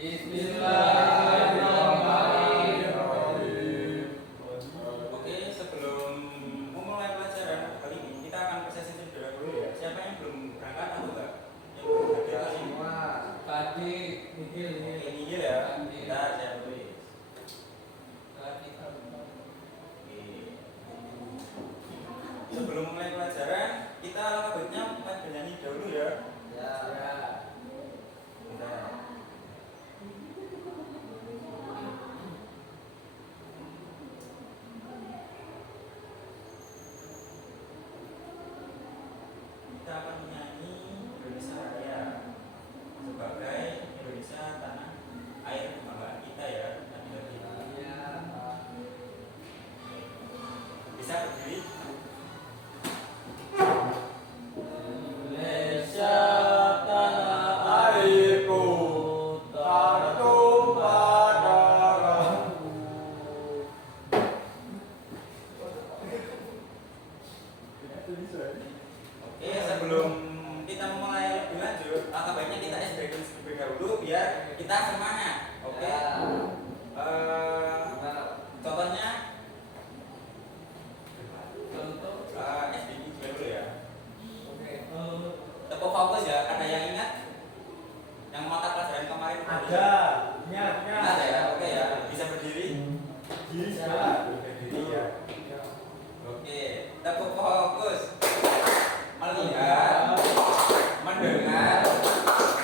Bismillahirrahmanirrahim. Oke, sebelum memulai pelajaran kali ini kita akan persesi dulu ya. Siapa yang belum berangkat atau enggak? Yang belum hadir di sini? Tadi nihil Ini ya. Kita saya tulis. Oke. Sebelum mulai pelajaran, kita alfabetnya bernyanyi dahulu ya. Ya. Bentar. Kita akan menyanyi Indonesia Raya sebagai Indonesia tanah air kebanggaan kita ya. Bisa berdiri? Indonesia tanah airku, tak tumpah darahku. Oke, sebelum kita mulai lebih lanjut, baiknya kita SBK terlebih dahulu biar kita semangat. Oke. Contohnya SBK dulu ya. Tepuk fokus ya. Ada yang ingat? Yang mata pelajaran kemarin Ada, ingat. Ada ya. Oke ya. Bisa berdiri? Bisa. Berdiri ya. Oke. Tepuk fokus. Melihat, mendengar,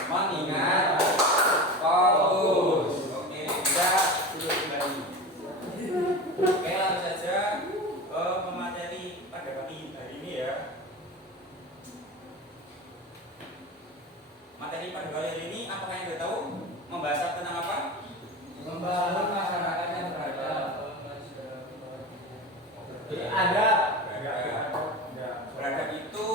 mengingat, fokus. Oke, bisa duduk kembali. Oke, langsung saja memateri pada pagi hari ini ya. Materi pada hari ini apakah yang sudah tahu? Membahas tentang apa? Membangun masyarakat yang beradab. Ada. Beradab itu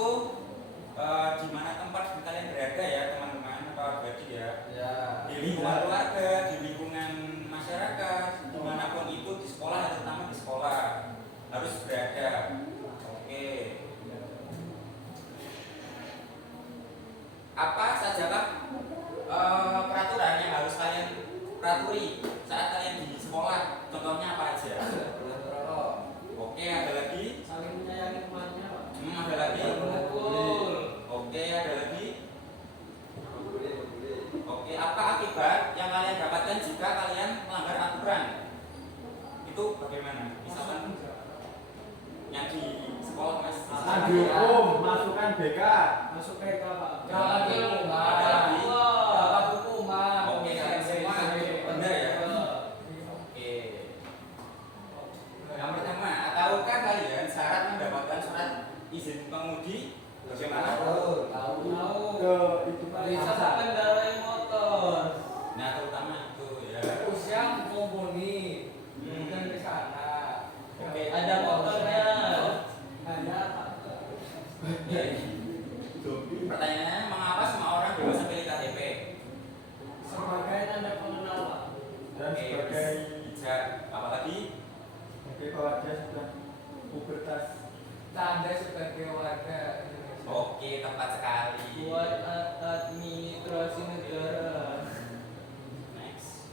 di mana tempat kalian berada ya teman-teman atau adik ya. Ya. Di lingkungan keluarga, di lingkungan masyarakat, dimanapun itu di sekolah, terutama di sekolah harus beradab. Oke. Apa sajakah peraturan yang harus kalian peraturi saat kalian di sekolah? Contohnya apa aja? Oke, ada lagi? Saling menyayangi temannya, Pak. Ada lagi? Betul. Oke, ada lagi? Oke, apa akibat yang kalian dapatkan jika kalian melanggar aturan? Itu bagaimana? Misalkan yang di sekolah mas. Akan dihukum, masukkan BK. Masuk PK, Pak. Ada lagi? Dapat hukuman. Oke, kalian semua benar ya? Oke. Yang pertama, tahukah kalian syarat mendapatkan surat izin pengemudi bagaimana? Tahu. Ke itu Bisa mengendarai motor. Nah, terutama itu ya. Usia mumpuni. Bukan di sana. Oke. Ada motornya. Ada. Pertanyaannya, mengapa semua orang bebas pilih KTP? Sebagai tanda pengenal, Pak. dan Oke, sebagai bisa. Apa lagi? bahwa dia sudah pubertas. Tanda sebagai warga Indonesia. Oke, tepat sekali. Buat administrasi negara. Next.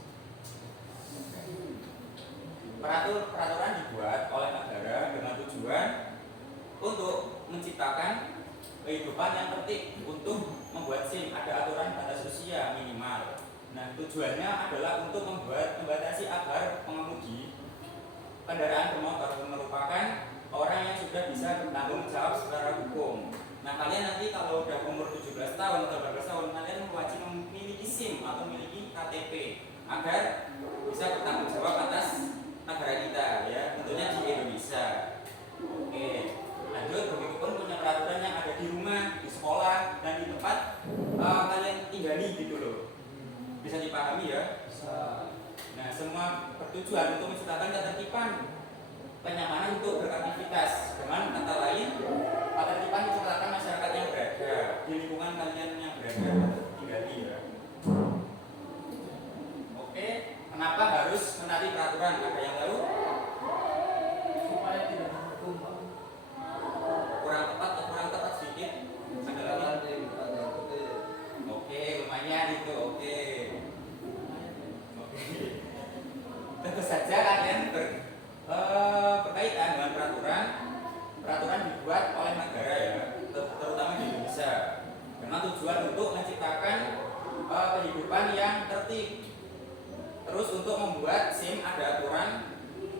Peraturan dibuat oleh negara dengan tujuan untuk menciptakan kehidupan yang tertib, untuk membuat SIM ada aturan batas usia minimal. Nah, tujuannya adalah untuk membatasi agar pengemudi kendaraan bermotor merupakan orang yang sudah bisa bertanggung jawab secara hukum. Nah, kalian nanti kalau udah umur 17 tahun atau 18 tahun, kalian wajib memiliki SIM atau memiliki KTP agar bisa bertanggung jawab atas negara kita ya, tentunya di Indonesia. Oke, lanjut. Begitupun punya peraturan yang ada di rumah, di sekolah, dan di tempat kalian tinggali gitu loh. Bisa dipahami ya? Bisa. Nah, semua bertujuan untuk menciptakan ketertiban, kenyamanan untuk beraktivitas. Dengan kata lain, ketertiban menciptakan masyarakat yang berada di lingkungan kalian yang berada tinggali ya. Oke, kenapa harus menaati peraturan? Ada yang tahu? Supaya tidak terhukum, Pak. Kurang tepat atau kurang tepat sedikit? Ada lagi? Oke, lumayan itu. Oke. kehidupan yang tertib. Terus untuk membuat SIM ada aturan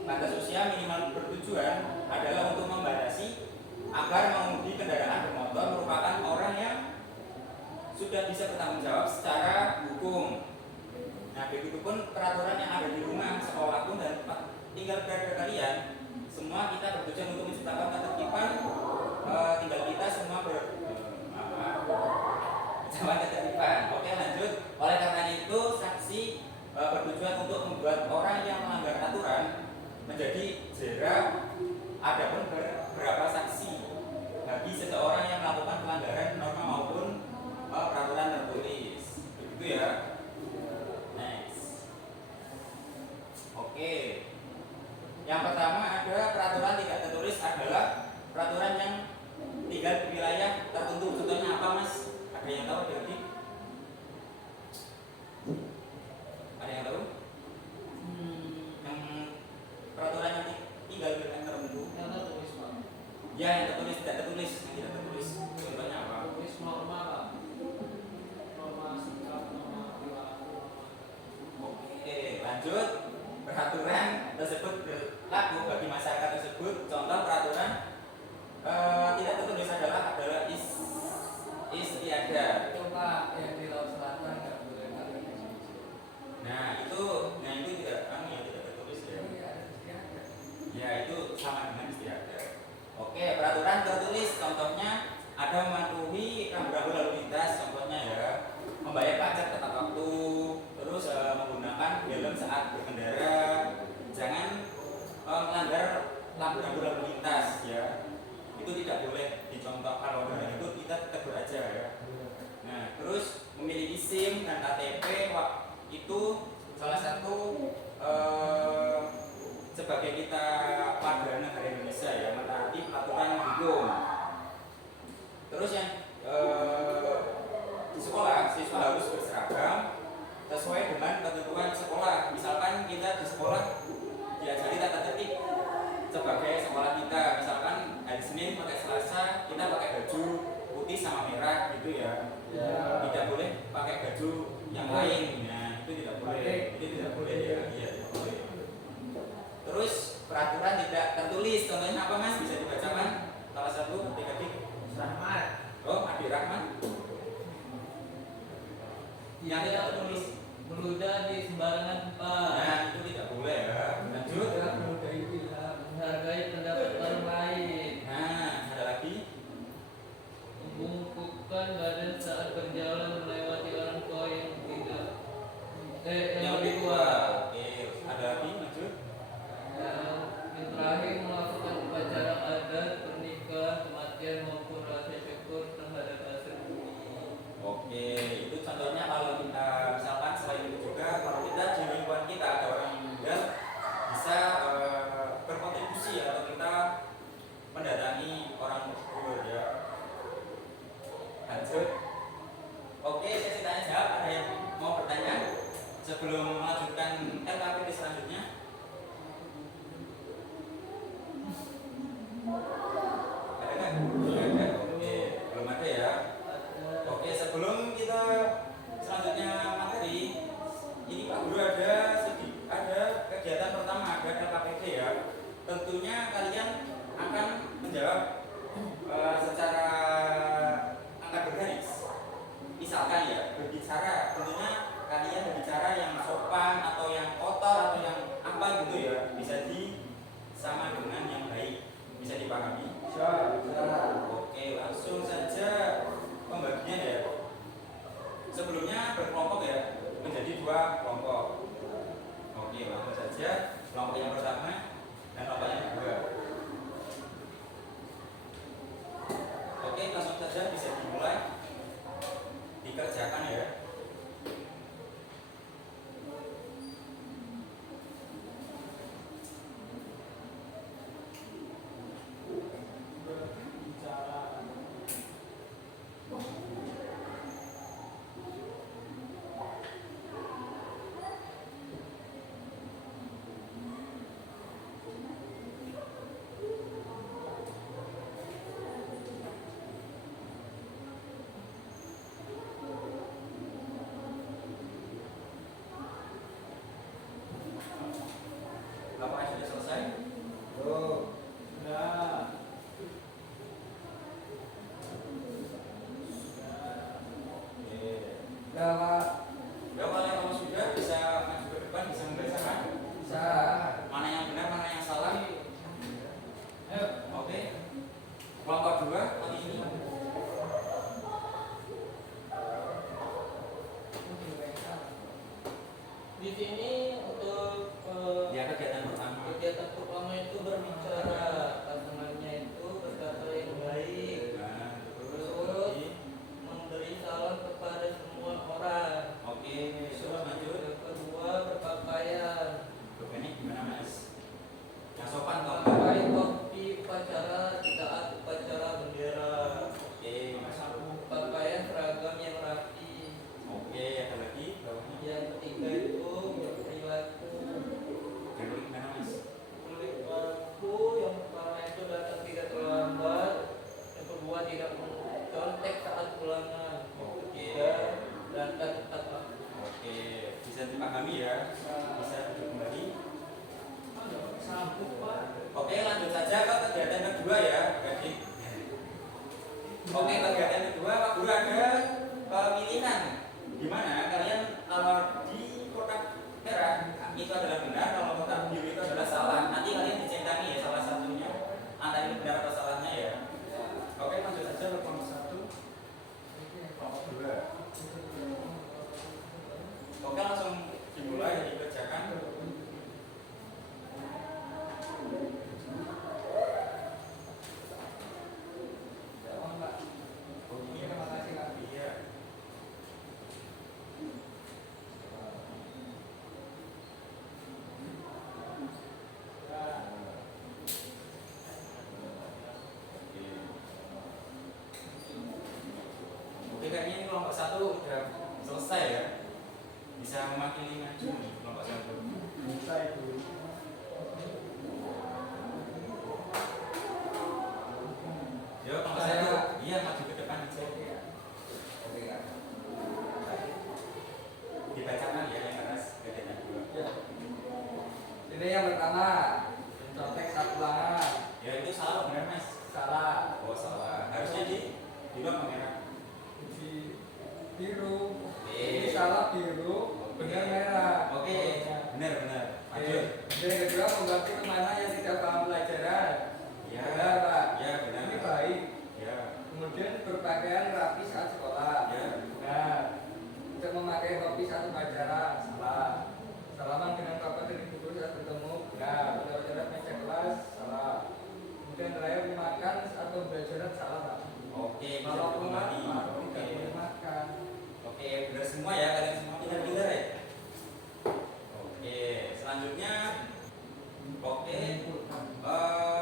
batas usia minimal bertujuan adalah untuk membatasi agar mengemudi kendaraan bermotor merupakan orang yang sudah bisa bertanggung jawab secara hukum. Nah, begitupun peraturan yang ada di rumah, sekolah pun dan tempat tinggal berada kalian, semua kita bertujuan untuk menciptakan ketertiban tinggal kita semua bersama ketertiban. Oke, lanjut. Oleh karena itu, saksi bertujuan untuk membuat orang yang melanggar aturan menjadi jera. Adapun berapa saksi bagi seseorang yang melakukan pelanggaran norma maupun peraturan tertulis. Begitu ya. Next. Oke. Yang pertama ada peraturan tidak tertulis adalah peraturan yang tinggal di wilayah tertentu. Contohnya apa, Mas? Ada yang tahu dari? Ada yang tahu? Yang peraturan yang tinggal di wilayah tertentu. Yang tertulis, Pak. Ya, yang tertulis, tidak tertulis, yang tidak tertulis. Contohnya apa? Tertulis norma, Pak. Norma sikap, norma perilaku. Oke, lanjut. Peraturan tersebut berlaku bagi masyarakat tersebut. Contoh peraturan tidak tertulis adalah istiadat. Itu Pak, yang di Laut Selatan nggak boleh kali ini. Nah itu tidak tidak tertulis ya. Ya itu sama dengan istiadat. Oke, peraturan tertulis contohnya ada mematuhi rambu-rambu lalu lintas, contohnya ya membayar pajak tepat waktu, terus menggunakan helm saat berkendara, jangan melanggar rambu-rambu lalu lintas ya. Itu tidak boleh dicontoh. Kalau dari itu kita tegur aja ya. Nah, terus memiliki SIM dan KTP itu salah satu sebagai kita warga negara Indonesia ya, mentaati peraturan hukum. Terus yang di sekolah siswa harus berseragam sesuai dengan ketentuan sekolah. Misalkan kita di sekolah diajari tata tertib sebagai sekolah kita, misalkan hari Senin pakai Selasa kita pakai baju putih sama merah gitu ya. Tidak boleh pakai baju yang lain. Nah, itu tidak boleh. Itu tidak boleh ya. Iya, tidak boleh. Terus peraturan tidak tertulis, contohnya apa, Mas? Bisa dibacakan salah satu adik-adik. Rahmat. Oh, Adik Rahman. Yang tidak tertulis Meludah di sembarangan tempat. nah, itu tidak boleh ya. Lanjut. Tidak meludahi ilham. Menghargai pendapat orang lain. Nah, ada lagi. Membungkukkan badan saat berjalan melewati orang tua yang tidak yang lebih tua. Oke, ada lagi, lanjut. Yang terakhir melakukan upacara adat, pernikahan, kematian maupun rasa syukur terhadap hasil bumi. Oke, itu contohnya kalau kita misalkan selain itu juga kalau kita di lingkungan kita ada orang yang meninggal bisa berkontribusi atau kita mendatangi orang tersebut ya. Lanjut. Oke, sesi tanya jawab. Ada yang mau bertanya sebelum melanjutkan LKPD selanjutnya? Ada kan? Belum ada. Oke, belum ada ya. Oke, sebelum kita selanjutnya materi, ini Pak Guru ada kegiatan pertama, ada LKPD ya. Tentunya kalian akan menjawab secara angka bergaris. Misalkan ya, berbicara, tentunya kalian berbicara yang sopan atau yang kotor atau yang apa gitu ya, bisa sama dengan yang baik, bisa dipahami. Oke, langsung saja pembagian ya. Sebelumnya berkelompok ya, menjadi 2 kelompok. Oke, langsung saja kelompok yang pertama dan kelompok yang kedua. Oke, langsung saja bisa dimulai dikerjakan ya. Di sini untuk Ya, kegiatan pertama. kegiatan pertama itu berbicara, pasangannya itu berkata yang baik, Nah, terus terus memberi salam kepada semua orang. oke, terus lanjut. Yang kedua berpakaian, Ini gimana Mas? Yang sopan kalau memakai topi upacara saat upacara bendera, oke, Mas. pakaian seragam yang rapi. Oke, ada lagi bawahnya. Yang ketiga itu berperilaku. Jadi gimana Mas? Perilaku yang pertama itu datang tidak terlambat, yang kedua tidak mencontek saat pulangan, yang ketiga datang tepat waktu. Oke, bisa dipahami ya? Bisa duduk kembali. Sambung Pak. Oke, lanjut saja ke kegiatan kedua ya, adik. Oke, kegiatan kedua Pak Guru ada pemilihan. Gimana kalian kalau di kotak merah itu adalah benar, kalau kotak biru itu adalah salah. Nanti kalian dicentangin ya salah satunya. Antara ini benar atau salahnya ya. Oke, lanjut saja ke kelompok 1. Kelompok 2. Oke, langsung dimulai dikerjakan. Terima kasih Pak. Iya. Oke, kayaknya ini kelompok 1 udah selesai ya. Bisa mewakili maju nih kelompok 1. Bisa itu. Yo, kelompok 1. Iya, maju ke depan aja. Oke Kak. Dibacakan ya yang keras kegiatan 2. Ya. Ini yang pertama, contek saat pulangan. Ya itu salah benar Mas. Salah. Oh salah. Harusnya di luar merah. Di biru. Oke. Ini salah biru, benar merah. Oke, benar. Lanjut. Yang kedua, membantu kemana yang tidak paham pelajaran. Ya. Benar Pak. Ya benar. Ini baik. Ya. Kemudian berpakaian rapi saat sekolah. Ya. Benar. Untuk memakai topi saat upacara. Salah. Salaman dengan bapak dan ibu guru saat bertemu. Benar. Untuk jarak meja kelas. Salah. Kemudian terakhir makan saat pembelajaran. Salah Pak. Oke, bisa Kalau pulang, dipahami. tidak boleh makan. Oke, benar semua ya kalian semua pintar-pintar ya. Oke, selanjutnya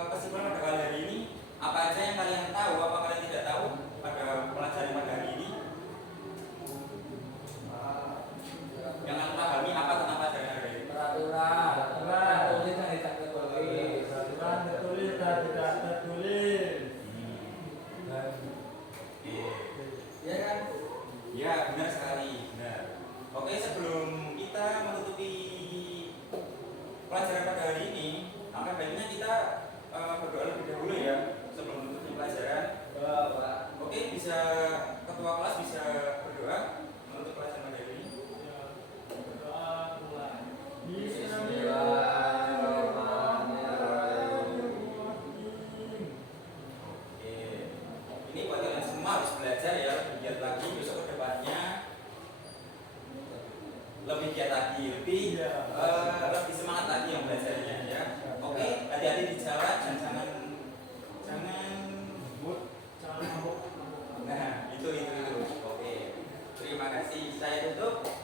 kesimpulan pada kali hari ini apa aja yang kalian tahu, apa kalian tidak tahu pada pelajaran pada hari ini? Yang kalian pahami apa tentang pelajaran hari ini? Peraturan tulis dan tidak tertulis. Peraturan tertulis dan tidak tertulis. Oke. Ya kan? Ya, benar sekali, benar. Oke, sebelum kita menutupi pelajaran pada hari ini, angka baiknya kita berdoa lebih dahulu ya sebelum menutupi pelajaran. Pak. Oke, bisa ketua kelas bisa berdoa menutup pelajaran pada hari ini. Berdoa mulai. Oke, ini buat kalian semua harus belajar ya, lebih giat lagi besok ke depannya. Lebih giat lagi, lebih semangat lagi yang belajarnya ya. Oke, hati-hati di jalan dan jangan Jangan mabuk. nah itu. Oke, terima kasih. Saya tutup.